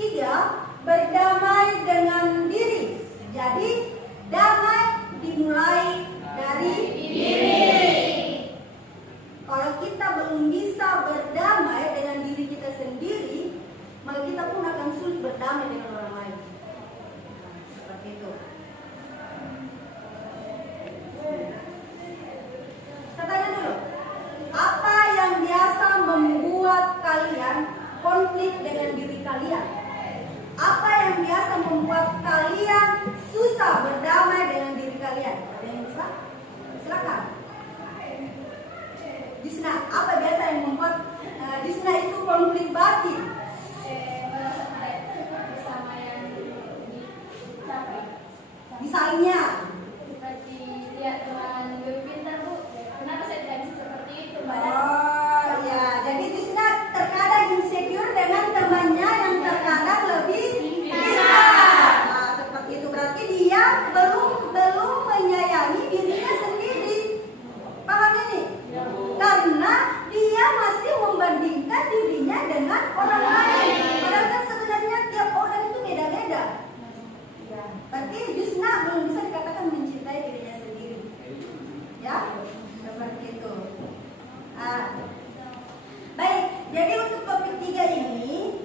Tiga, berdamai dengan diri. Jadi damai dimulai dari diri. Kalau kita belum bisa berdamai dengan diri kita sendiri, maka kita pun akan sulit berdamai dengan orang lain. Seperti itu. Saya tanya dulu, apa yang biasa membuat kalian konflik dengan diri kalian? Apa yang biasa membuat kalian susah berdamai dengan diri kalian? Ada yang bisa? Silakan. Disna, apa biasa yang membuat Disna itu konflik batin? Bersama yang dicapai. Misalnya, Seperti lihat teman lebih pintar, Bu. Kenapa saya tidak bisa seperti itu, Mbak? oh ya, jadi Disna terkadang insecure dengan temannya yang terkadang lebih pintar. Nah, seperti itu berarti dia belum menyayangi dirinya sendiri. Paham ini? Karena dia masih membandingkan dirinya dengan orang lain. Padahal kan sebenarnya tiap orang itu beda-beda. Berarti Yusna belum bisa dikatakan mencintai dirinya sendiri. Ya, seperti itu. Baik, jadi untuk topik 3 ini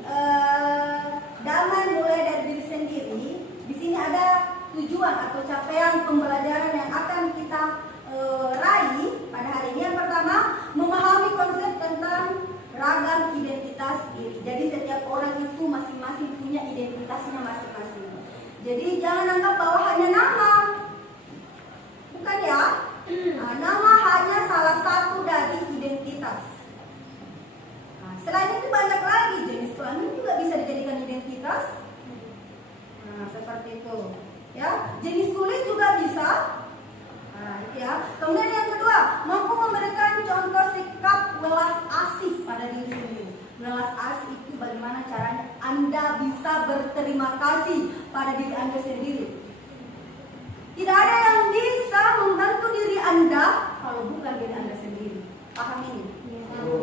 damai mulai dari diri sendiri. Di sini ada tujuan atau capaian pembelajaran yang akan kita raih pada hari ini. Yang pertama, memahami konsep tentang ragam identitas diri. Jadi setiap orang itu masing-masing punya identitasnya masing-masing. Jadi jangan anggap bahwa hanya nama, bukan ya? Nama hanya salah satu dari identitas. Selain itu banyak lagi, jenis kelamin juga bisa dijadikan identitas. Seperti itu, ya. Jenis kulit juga bisa. Ya. Kemudian yang kedua, mampu memberikan contoh sikap welas asih pada diri sendiri. Welas asih itu bagaimana caranya Anda bisa berterima kasih pada diri Anda sendiri. Tidak ada yang bisa membantu diri Anda kalau bukan diri Anda sendiri. Paham ini?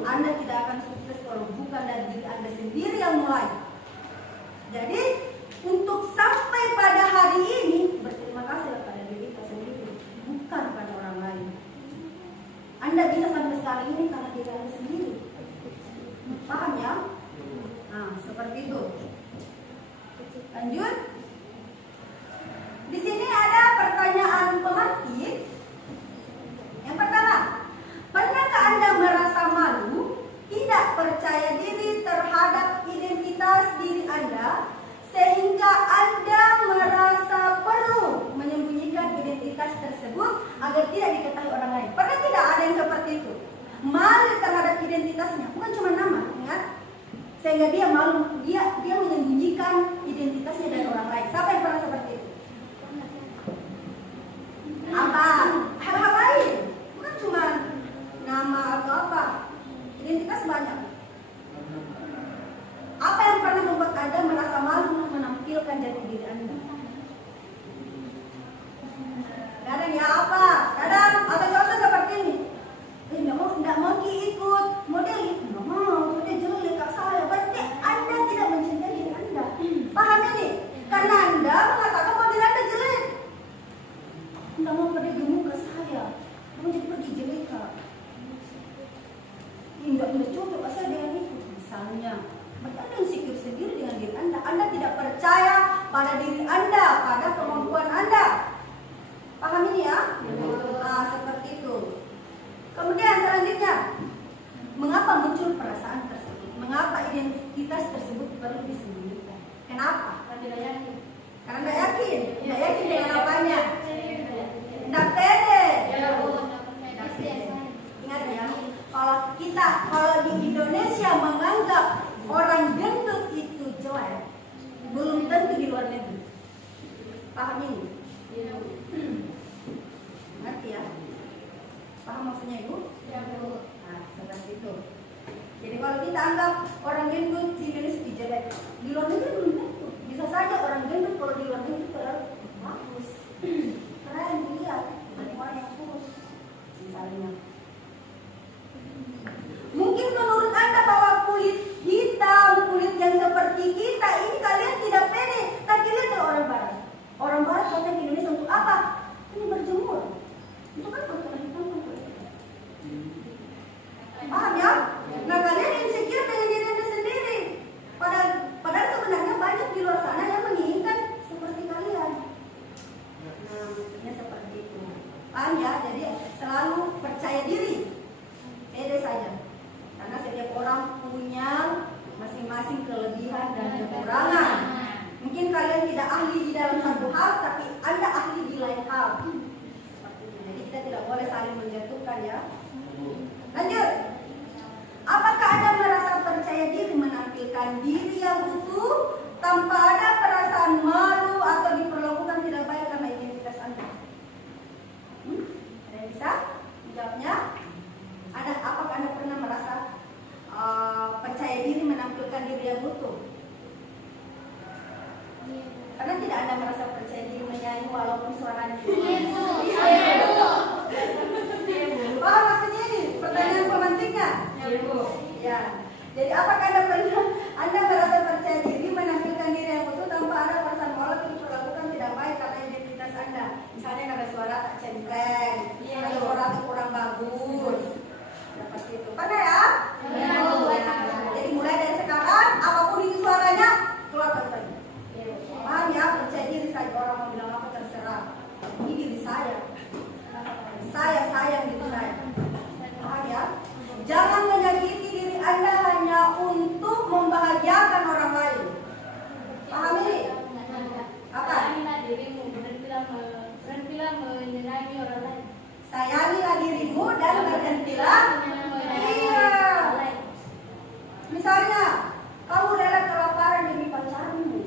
Anda tidak akan sukses kalau bukan dari diri Anda sendiri yang mulai. Jadi untuk sampai pada hari ini berterima kasih pada diri kita sendiri, bukan pada orang lain. Anda bisa sampai sekarang ini karena diri Anda sendiri. Paham ya? Seperti itu. Lanjut. Di sini ada pertanyaan pemantik. Yang pertama, pernahkah Anda merasa malu, tidak percaya diri terhadap identitas diri Anda, sehingga Anda merasa perlu menyembunyikan identitas tersebut agar tidak diketahui orang lain? Pernah tidak ada yang seperti itu? Malu terhadap identitasnya, bukan cuma nama, ingat? Sehingga dia malu, dia menyembunyikan identitasnya dari orang lain. Siapa yang pernah seperti itu? Apa? Hal-hal lain, bukan cuma nama atau apa. Identitas banyak. Apa yang pernah membuat Anda merasa malu menampilkan jati diri Anda? Kadang ya apa? Kadang ada contoh seperti ini. Tidak mau ikut modeling. Tidak mau, dia jelek kak saya. Berarti Anda tidak mencintai diri Anda. Paham ini? Karena Anda mengatakan bahwa diri Anda jelek. Tidak mau pergi di muka saya. Kamu jadi pergi jelek kak. Tidak cocok asal dengan itu. Misalnya, berarti Anda insecure sendiri dengan diri Anda. Anda tidak percaya pada diri Anda, pada kemampuan Anda. Paham ini ya? Seperti itu. Kemudian selanjutnya, mengapa muncul perasaan tersebut? Mengapa identitas tersebut perlu disembunyikan? Kenapa? Karena tidak yakin. Karena tidak yakin. Tidak yakin dengan apanya? Tidak pede. Ingat ya, kalau di Indonesia menganggap orang gendut itu jelek, belum tentu di luar negeri. Paham ini? Ngerti ya? Paham maksudnya Ibu? Ya, Bu. Seperti itu. Jadi kalau kita anggap orang gendut di Indonesia itu jelek, di luar negeri belum tentu. Bisa saja orang gendut kalau di luar negeri terlalu bagus, keren dilihat dari orang yang kurus, misalnya. Mungkin menurut Anda bahwa kulit hitam, kulit yang seperti kita ini dengan diri yang utuh tanpa ada perasaan malu atau diperlakukan tidak baik karena identitas Anda. Ada yang bisa menjawabnya? Ada, apakah Anda pernah merasa percaya diri menampilkan diri yang utuh? Karena tidak Anda merasa percaya diri menyanyi walaupun suaranya oh, maksudnya ini pertanyaan pemantiknya? Ya. Jadi apakah Anda merasa percaya diri menampilkan diri yang utuh tanpa ada perasaan malu atau diperlakukan tidak baik karena identitas Anda? Misalnya karena suara tak cempreng, karena suara itu kurang bagus. Seperti itu. Pernah ya? Jadi mulai dari sekarang apapun itu suaranya keluarkan saja. Paham ya? Percaya diri saja, orang mau bilang apa terserah. Ini diri saya. Saya sayang diri saya. Paham ya? Jangan menyakiti diri Anda hanya untuk membahagiakan orang lain. Paham ini? Apa? Sayangilah dirimu, berhentilah menyenangi orang lain. Sayangilah dirimu dan berhentilah. Iya. Misalnya, kamu rela kelaparan demi pacarmu.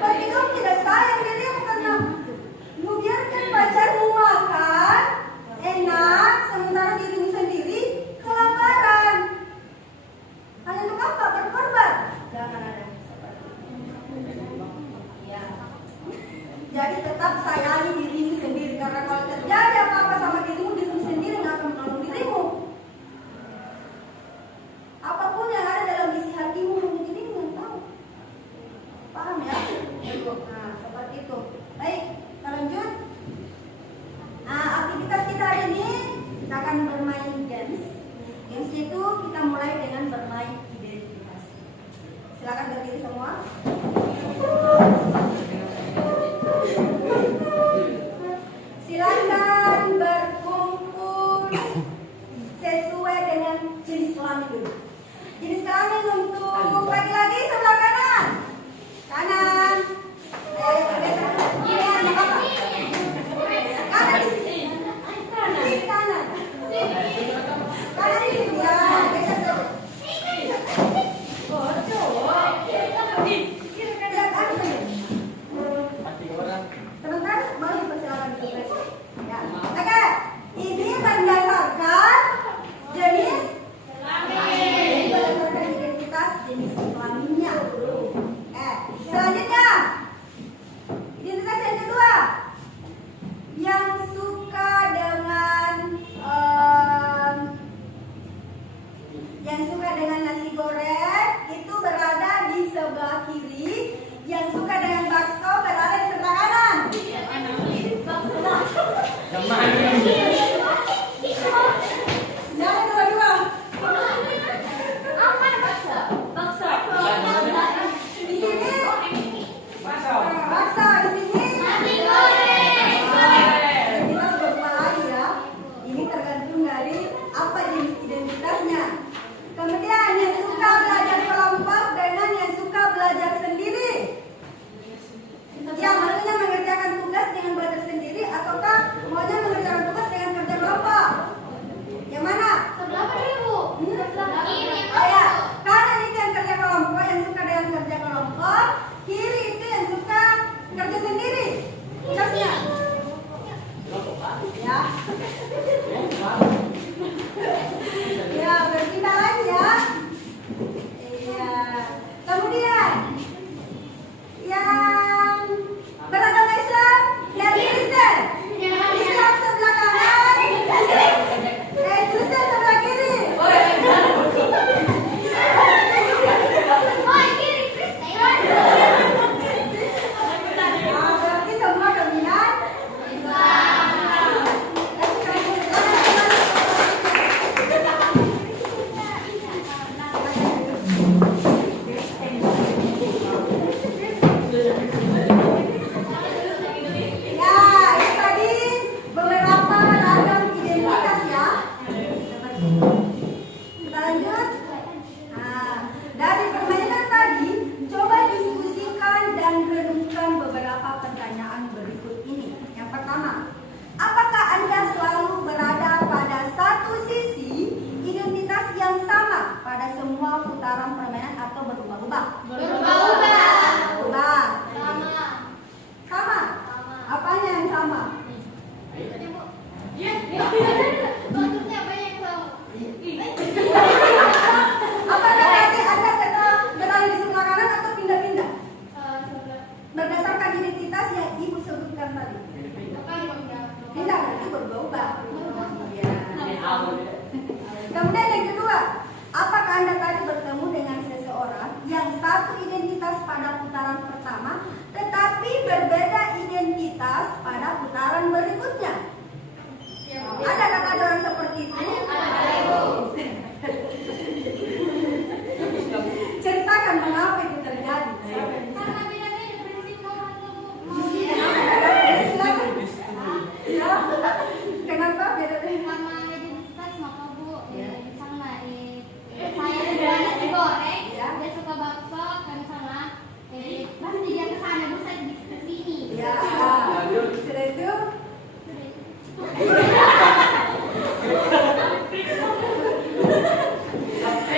Tapi kamu tidak sayang dirimu karena lu biarkan pacarmu makan enak, sementara dirimu sendiri kelaparan. Hanya untuk apa? Berkorban. Jangan ada seperti itu. Ya. Jadi tetap sayangi dirimu sendiri, karena kalau terjadi apa-apa sama dirimu sendiri nggak akan menolong dirimu. Apapun yang ada dalam isi hatimu mungkin dirimu yang tahu. Paham ya? Nah, seperti itu. Baik, kita lanjut. Nah, aktivitas kita hari ini kita akan bermain games. Games itu kita mulai dengan bermain identitas. Silakan berdiri semua. Silakan berkumpul sesuai dengan jenis kelamin dulu. Jenis kelamin untuk laki-laki sebelah kanan. Kanan. Ayo bergeser. Kanan di sini. Sini kanan. Kanan di sini ya. Geser dulu. Lihat aku sini. Sebentar, mau dipersilakan dulu. Ya. Oke, ini berdasarkan jenis kelamin. Berdasarkan identitas jenis kelaminnya. Selanjutnya, identitas yang kedua, yang suka dengan nasi goreng itu berada di sebelah kiri, yang suka dengan bakso berada di sebelah kanan. Jangan dua-dua. Apa bakso? Bakso. Di sini bakso, di sini Nasi goreng. kita sudah buka lagi ya. Ini tergantung dari apa jenis identitasnya. Kemudian yang suka belajar kelompok dengan yang suka belajar sendiri. Ya, maksudnya mengerjakan tugas dengan belajar sendiri ataukah maunya mengerjakan tugas dengan saran berikutnya. Ada kakak ada orang seperti itu? Ceritakan mengapa itu terjadi. Karena beda-beda prinsip orang Bu. Silakan. Ya. Kenapa beda-beda? Sama identitas maka Bu. Misalnya saya suka nasi goreng, dia suka bakso, kan misalnya pasti dia kesana, Bu saya ke sini. Ya. Sudah itu.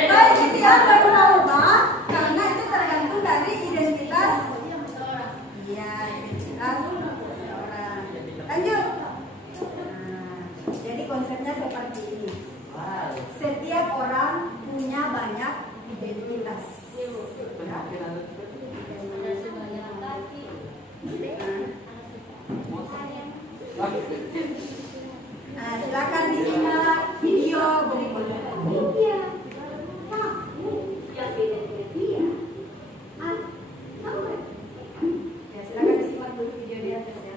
Baik, itu yang baru ubah karena itu tergantung dari identitas. Iya, identitas orang. Lanjut. Nah, jadi konsepnya seperti ini. Setiap orang punya banyak identitas. Nah, silakan disimak video berikutnya. Ya, silakan disimak dulu video di atas ya.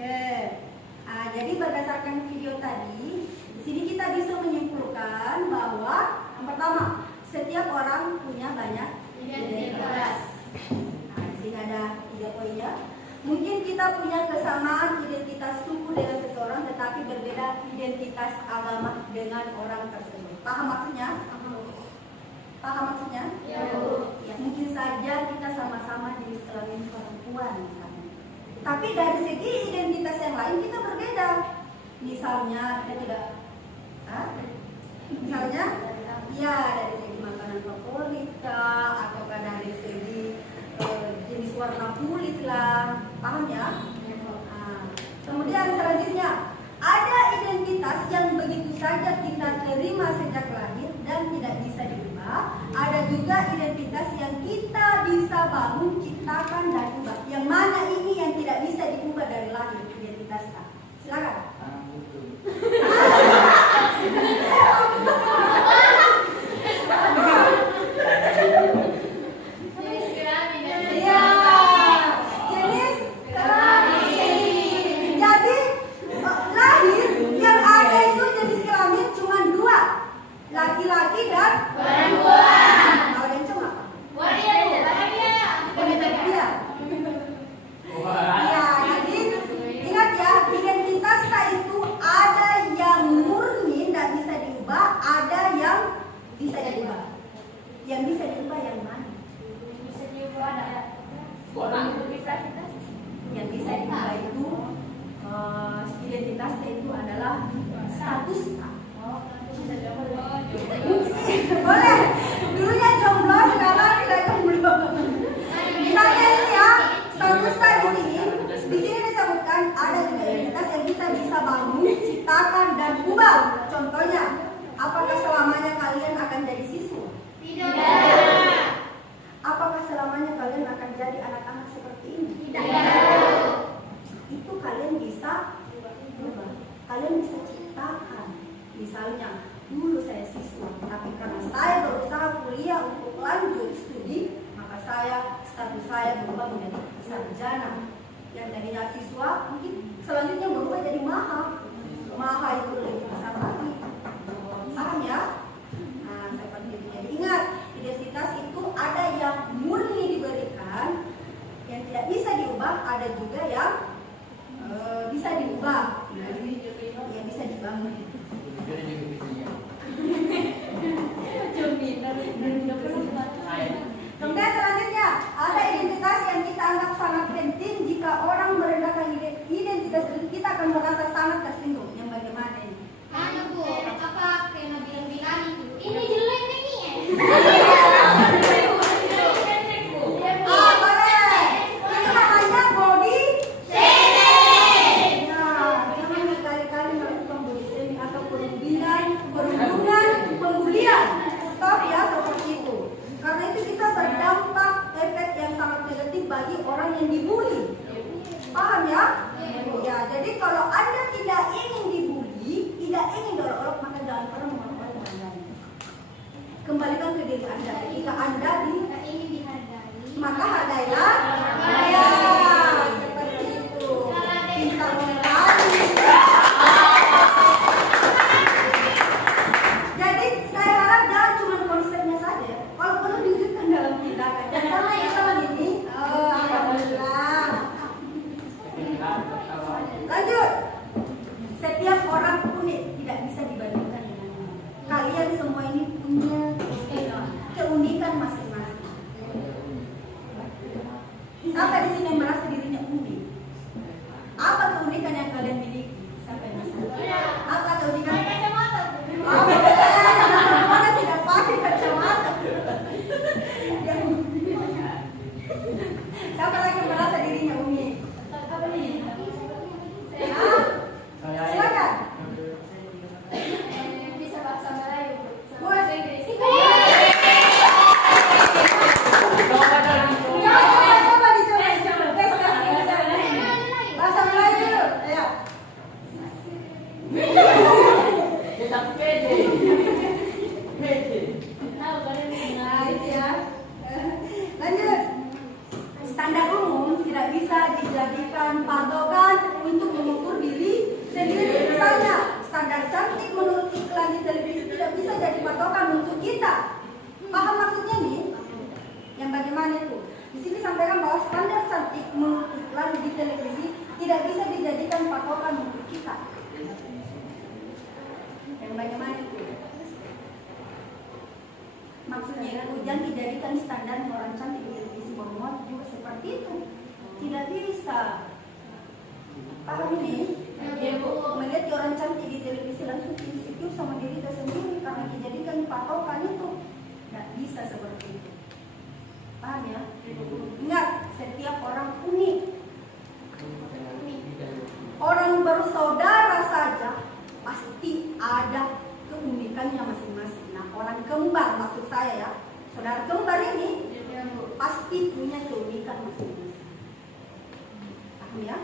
Oke. Nah, jadi berdasarkan video tadi, di sini kita bisa menyimpulkan bahwa yang pertama, setiap orang punya banyak identitas. Nah, di sini ada 3 poinnya. Mungkin kita punya kesamaan identitas suku dengan seseorang, tetapi berbeda identitas agama dengan orang tersebut. Paham maksudnya? Paham maksudnya? Ya. Ya, mungkin saja kita sama-sama jenis kelamin perempuan misalnya. Tapi dari segi identitas yang lain kita berbeda. Misalnya kita tidak, misalnya, ya dari segi makanan favorit atau dari segi jenis warna kulit lah, paham ya? Nah, kemudian selanjutnya ada identitas yang begitu saja kita terima sejak lahir dan tidak bisa diubah. Ada juga identitas yang kita bisa bangun, ciptakan dan ubah. Yang mana ini yang tidak bisa diubah dari lahir identitasnya? Silakan. Iya, jenis kelamin. Jadi lahir yang ada itu jenis kelamin cuma 2, laki-laki dan perempuan. Kalau yang cuma apa? Iya. Iya, jadi ingat ya, identitas itu ada yang murni tidak bisa diubah, ada yang bisa diubah. Yang bisa diubah yang mana? Yang bisa diubah itu identitasnya itu adalah status. Boleh. Dulunya jomblo, sekarang tidak jomblo. Misalnya ini ya, status di sini. Di sini disebutkan ada juga identitas yang kita bisa bangun, ciptakan dan ubah. Contohnya, apakah selamanya kalian akan jadi siswa? Tidak. Apakah selamanya kalian akan jadi anak-anak seperti ini? Tidak. Itu kalian bisa ubah. Kalian bisa ciptakan. Misalnya, dulu saya siswa, tapi karena saya berusaha kuliah untuk lanjut studi, maka status saya berubah menjadi sarjana. Yang tadinya siswa, mungkin selanjutnya berubah jadi maha. Maha itu lebih besar lagi. Paham ya? Nah, seperti itu. Jadi ingat, identitas itu ada yang murni diberikan, yang tidak bisa diubah, ada juga yang bisa diubah. Yang bisa dibangun. Kemudian selanjutnya ada identitas yang kita anggap sangat penting. Jika orang merendahkan identitas itu, kita akan merasa sangat tersinggung. Yang bagaimana ini? Bu, apa kayak bilang itu? Ini jelek nih. diri Anda. Ketika Anda ingin dihargai, maka hargailah. Ya, seperti itu. Pintar sekali. Jadi saya harap jangan cuma konsepnya saja, kalau perlu diwujudkan dalam tindakan. Dan sama ya sama ini. Oh, alhamdulillah. Lanjut. Setiap orang unik, tidak bisa dibandingkan dengan yang lain. Kalian semua ini punya keunikan masing-masing. Sampai di sini yang merasa dirinya unik. Apa keunikan yang kalian miliki? Sampai di sini. Apa keunikan? Oh, mana tidak pakai kacamata. Siapa lagi yang merasa dirinya unik? Silakan. bisa bahasa Melayu, Bahasa Inggris. Coba dicoba. Tes. Bahasa Melayu dulu. Ayo. Nah, itu ya. Lanjut. Standar umum tidak bisa dijadikan patokan untuk mengukur diri sendiri. Misalnya, standar cantik menurut iklan di televisi tidak bisa jadi patokan untuk kita. Paham maksudnya nih? Yang bagaimana itu? Di sini sampaikan bahwa standar cantik menurut iklan di televisi tidak bisa dijadikan patokan untuk kita. Yang bagaimana itu? Maksudnya itu jangan dijadikan standar orang cantik di televisi bermuat juga seperti itu. Tidak bisa. Paham ini? Melihat orang cantik di televisi langsung insecure sama diri kita sendiri karena dijadikan patokan itu. Tidak bisa seperti itu. Paham ya? Ingat, setiap orang unik. Orang bersaudara saja pasti ada keunikannya masing-masing. Nah, orang kembar maksud saya ya, saudara kembar ini pasti punya keunikan masing-masing. Paham ya?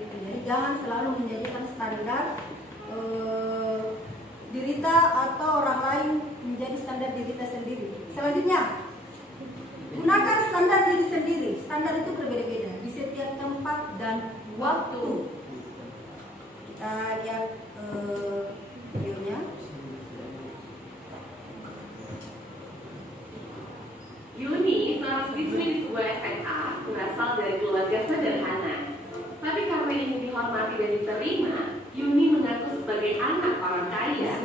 Jadi jangan selalu menjadikan standar diri kita atau orang lain menjadi standar diri kita sendiri. Selanjutnya, gunakan standar diri sendiri. Standar itu berbeda-beda di setiap tempat dan waktu. Kita lihat videonya. Yuni, seorang siswi di sebuah SMA, berasal dari keluarga sederhana. Tapi karena ingin dihormati dan diterima, Yuni mengaku sebagai anak orang kaya.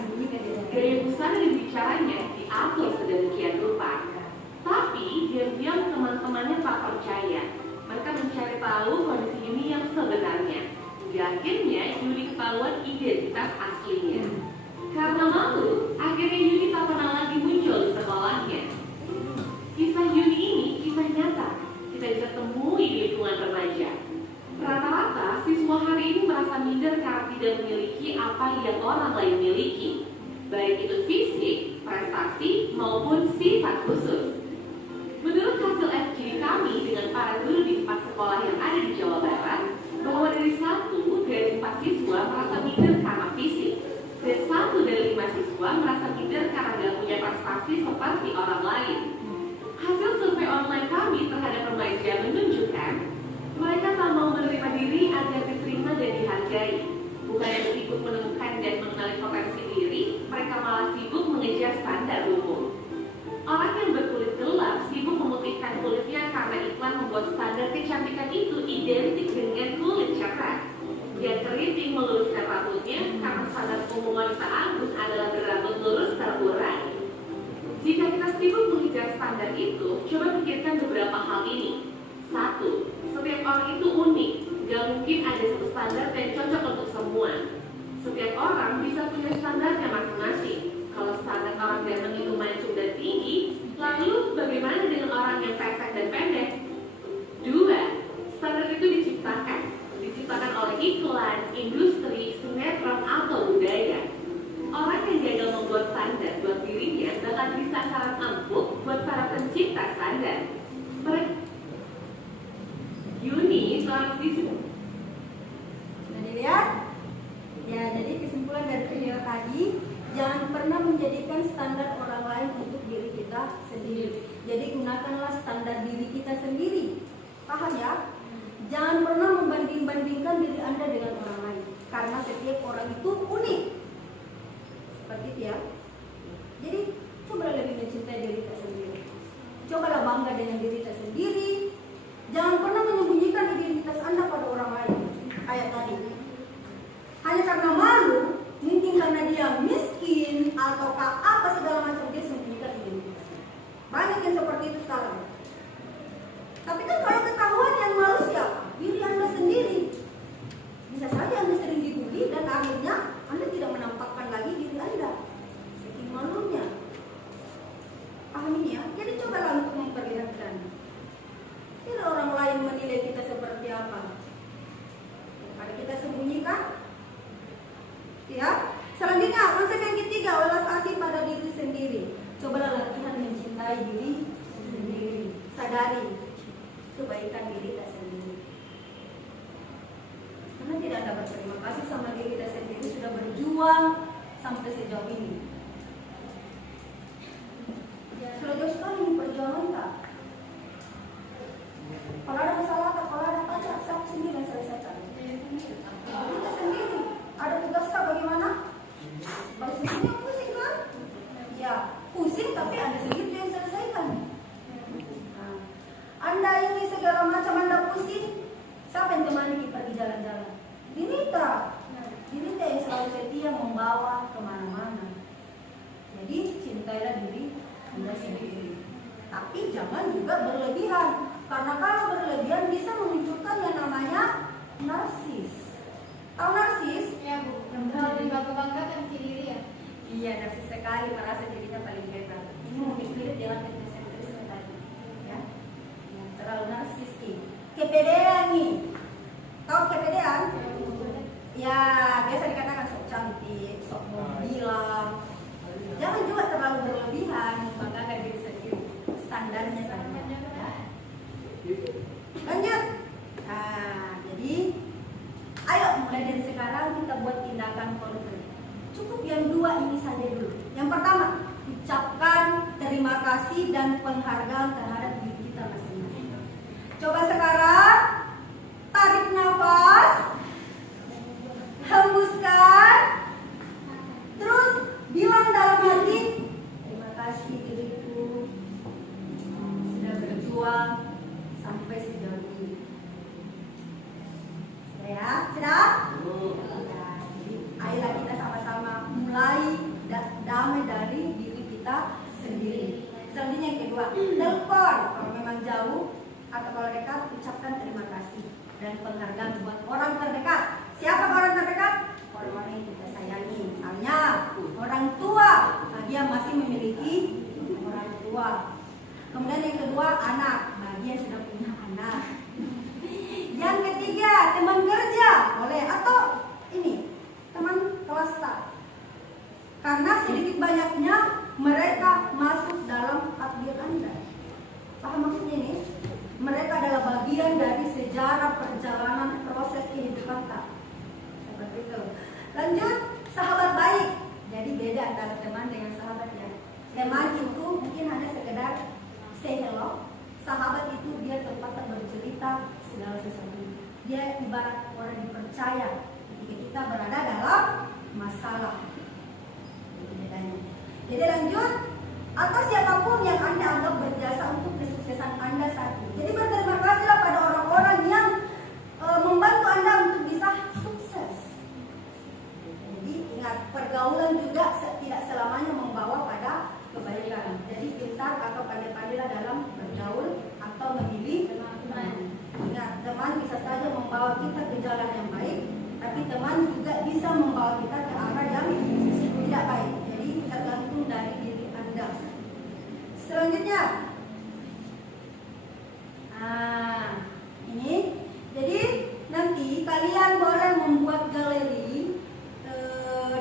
Gaya busana dan bicaranya diatur sedemikian rupa. Tapi diam-diam teman-temannya tak percaya. Mereka mencari tahu kondisi Yuni yang sebenarnya. Hingga akhirnya Yuni ketahuan identitas aslinya. Karena malu, akhirnya Yuni tak pernah lagi muncul di sekolahnya. Kisah Yuni ini kisah nyata. Kita bisa temui di lingkungan remaja. Rata-rata siswa hari ini merasa minder karena tidak memiliki apa yang orang lain miliki, baik itu fisik, prestasi, maupun sifat khusus. Menurut hasil FGD kami dengan para guru di 4 sekolah yang ada di Jawa Barat, bahwa dari 1 dari 4 siswa merasa minder karena fisik, dan 1 dari 5 siswa merasa minder karena tidak punya prestasi seperti orang lain. Hasil survei online kami terhadap remaja menunjukkan mereka tak mau menerima diri agar diterima dan dihargai. Bukan yang sibuk menemukan dan mengenali potensi diri, mereka malah sibuk mengejar standar umum. Orang yang berkulit gelap sibuk memutihkan kulitnya karena iklan membuat standar kecantikan itu identik dengan kulit cerah. Yang keriting meluruskan rambutnya karena standar umum wanita anggun adalah berambut lurus terurai. Jika kita sibuk mengejar standar itu, coba pikirkan beberapa hal ini. 1. Setiap orang itu unik, gak mungkin ada satu standar yang cocok untuk semua. Setiap orang bisa punya standarnya masing-masing. Kalau standar orang ganteng itu mancung dan tinggi, lalu bagaimana dengan orang yang pesek dan pendek? 2. Standar itu diciptakan oleh iklan, industri, sinetron, atau budaya. Orang yang gagal membuat standar buat dirinya bakal jadi sasaran empuk buat para pencipta standar. Yuni, seorang siswa. Sudah dilihat? Ya, jadi kesimpulan dari video tadi, jangan pernah menjadikan standar orang lain untuk diri kita sendiri. Jadi gunakanlah standar diri kita sendiri. Paham ya? Jangan pernah membanding-bandingkan diri Anda dengan orang lain, karena setiap orang itu unik. Seperti itu ya. Jadi cobalah lebih mencintai diri kita sendiri. Cobalah bangga dengan diri kita sendiri. Jangan pernah menyembunyikan identitas Anda pada orang lain. Ayat tadi. Hanya karena malu, mungkin karena dia miskin ataukah apa segala macam, dia sembunyikan identitasnya. Banyak yang seperti itu sekarang. Tapi kan kalau ketahuan yang malu siapa? Diri Anda sendiri. Bisa saja Anda sering dibully dan akhirnya Anda tidak menampakkan lagi diri Anda. Saking malunya. Paham ini ya? Jadi cobalah untuk memperlihatkan. Tidak orang lain menilai kita seperti apa. Daripada kita sembunyikan. Ya. Selanjutnya, konsep yang ketiga, welas asih pada diri sendiri. Cobalah latihan mencintai diri sendiri. Sadari kebaikan diri kita sendiri. Karena tidak ada berterima kasih sama diri kita sendiri sudah berjuang sampai sejauh ini. Sudah jauh sekali ini perjuangan tak? Kalau ada masalah, kalau ada apa-apa, siapa sendiri yang selesaikan? Kita sendiri. Ada tugas tak bagaimana? Kalau sendiri yang pusing kan? Ya, pusing tapi Anda sendiri yang selesaikan. Nah, Anda ini segala macam Anda pusing, siapa yang temani pergi jalan-jalan? Dinita. Dinita yang selalu setia membawa kemana-mana. Jadi cintailah diri Anda sendiri. Tapi jangan juga berlebihan. Karena kalau berlebihan bisa memunculkan yang namanya narsis. Tahu narsis? Ya Bu, yang bangga-banggakan diri ya. Iya, narsis sekali, merasa dirinya paling hebat. Ini mirip dengan egosentrisme tadi, ya. Yang terlalu narsistik. Kepedean nih. Tahu kepedean? Ya, biasa dikatakan sok cantik, sok bilang. Jangan juga terlalu berlebihan, membanggakan diri sendiri. Standarnya saja. Ya. Lanjut. Nah, jadi ayo mulai dari sekarang kita buat tindakan konkret. Cukup yang dua ini saja dulu. Yang pertama, ucapkan terima kasih dan penghargaan terhadap diri kita masing-masing. Coba sekarang tarik nafas, hembuskan, terus bilang dalam hati, terima kasih diriku sudah berjuang sampai sejauh ini. Sudah ya? Sudah? Ya, jadi ayolah kita sama-sama mulai damai dari diri kita sendiri. Selanjutnya yang kedua, telepon. Kalau memang jauh atau kalau dekat, ucapkan terima kasih dan penghargaan buat orang terdekat. Siapa orang terdekat? Orang-orang yang kita sayangi. Misalnya orang tua, dia masih memiliki orang tua. Kemudian yang kedua, anak, bagi yang sudah punya anak. Yang ketiga, teman kerja, boleh, atau ini teman kelas tak. Karena sedikit banyaknya mereka masuk dalam takdir Anda. Paham maksudnya ini? Mereka adalah bagian dari sejarah perjalanan proses kehidupan tak. Seperti itu. Lanjut, sahabat baik. Jadi beda antara teman dengan sahabat ya. Teman itu mungkin hanya sekedar say hello. Sahabat itu dia tempat bercerita segala sesuatu. Dia ibarat orang dipercaya ketika kita berada dalam masalah. Itu bedanya. Jadi lanjut, atau siapapun yang Anda anggap berjasa untuk kesuksesan Anda saat ini. Jadi berterima kasihlah pada orang-orang yang membantu Anda untuk bisa sukses. Jadi ingat, pergaulan juga tidak selamanya membawa pada kebaikan. Jadi pintar atau pandai-pandailah dalam bergaul atau memilih teman. Ingat, teman bisa saja membawa kita ke jalan yang baik, tapi teman juga bisa membawa kita ke arah yang tidak baik. Jadi tergantung dari diri Anda. Selanjutnya, ini. Jadi nanti kalian boleh membuat galeri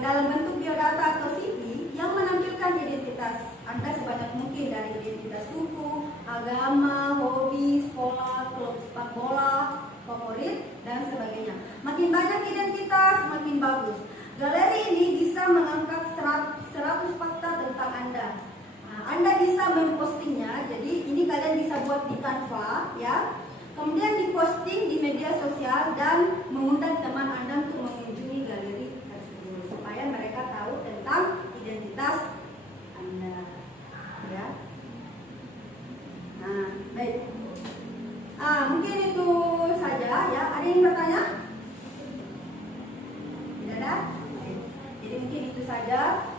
dalam bentuk biodata atau CV mungkin itu saja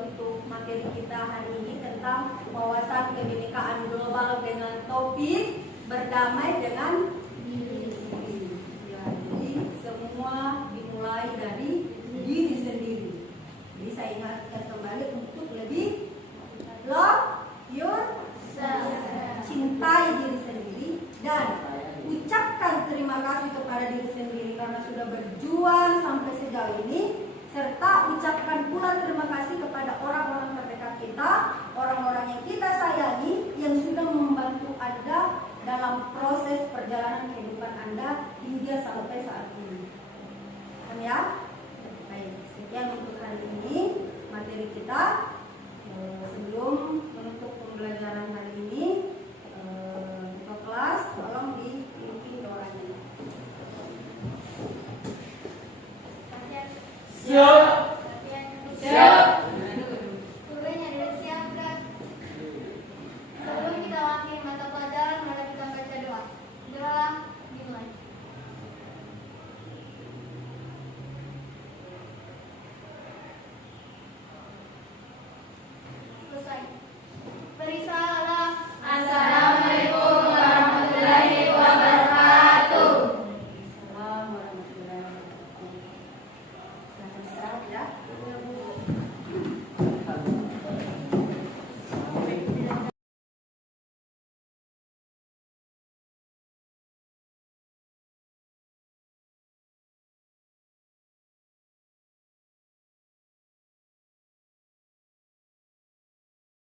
untuk materi kita hari ini tentang wawasan kebinekaan global dengan topik berdamai dengan diri sendiri. Ya, jadi semua dimulai dari diri sendiri. Jadi saya ingatkan kembali untuk lebih love yourself, cintai diri sendiri dan ucapkan terima kasih kepada diri sendiri karena sudah berjuang sampai sejauh ini, serta ucapkan pula terima kasih kepada orang-orang terdekat kita, orang-orang yang kita sayangi yang sudah membantu Anda dalam proses perjalanan kehidupan Anda hingga sampai saat ini. Kan ya? Baik, sekian untuk hari ini materi kita. Sebelum menutup pembelajaran hari ini, untuk kelas tolong dipimpin doanya. So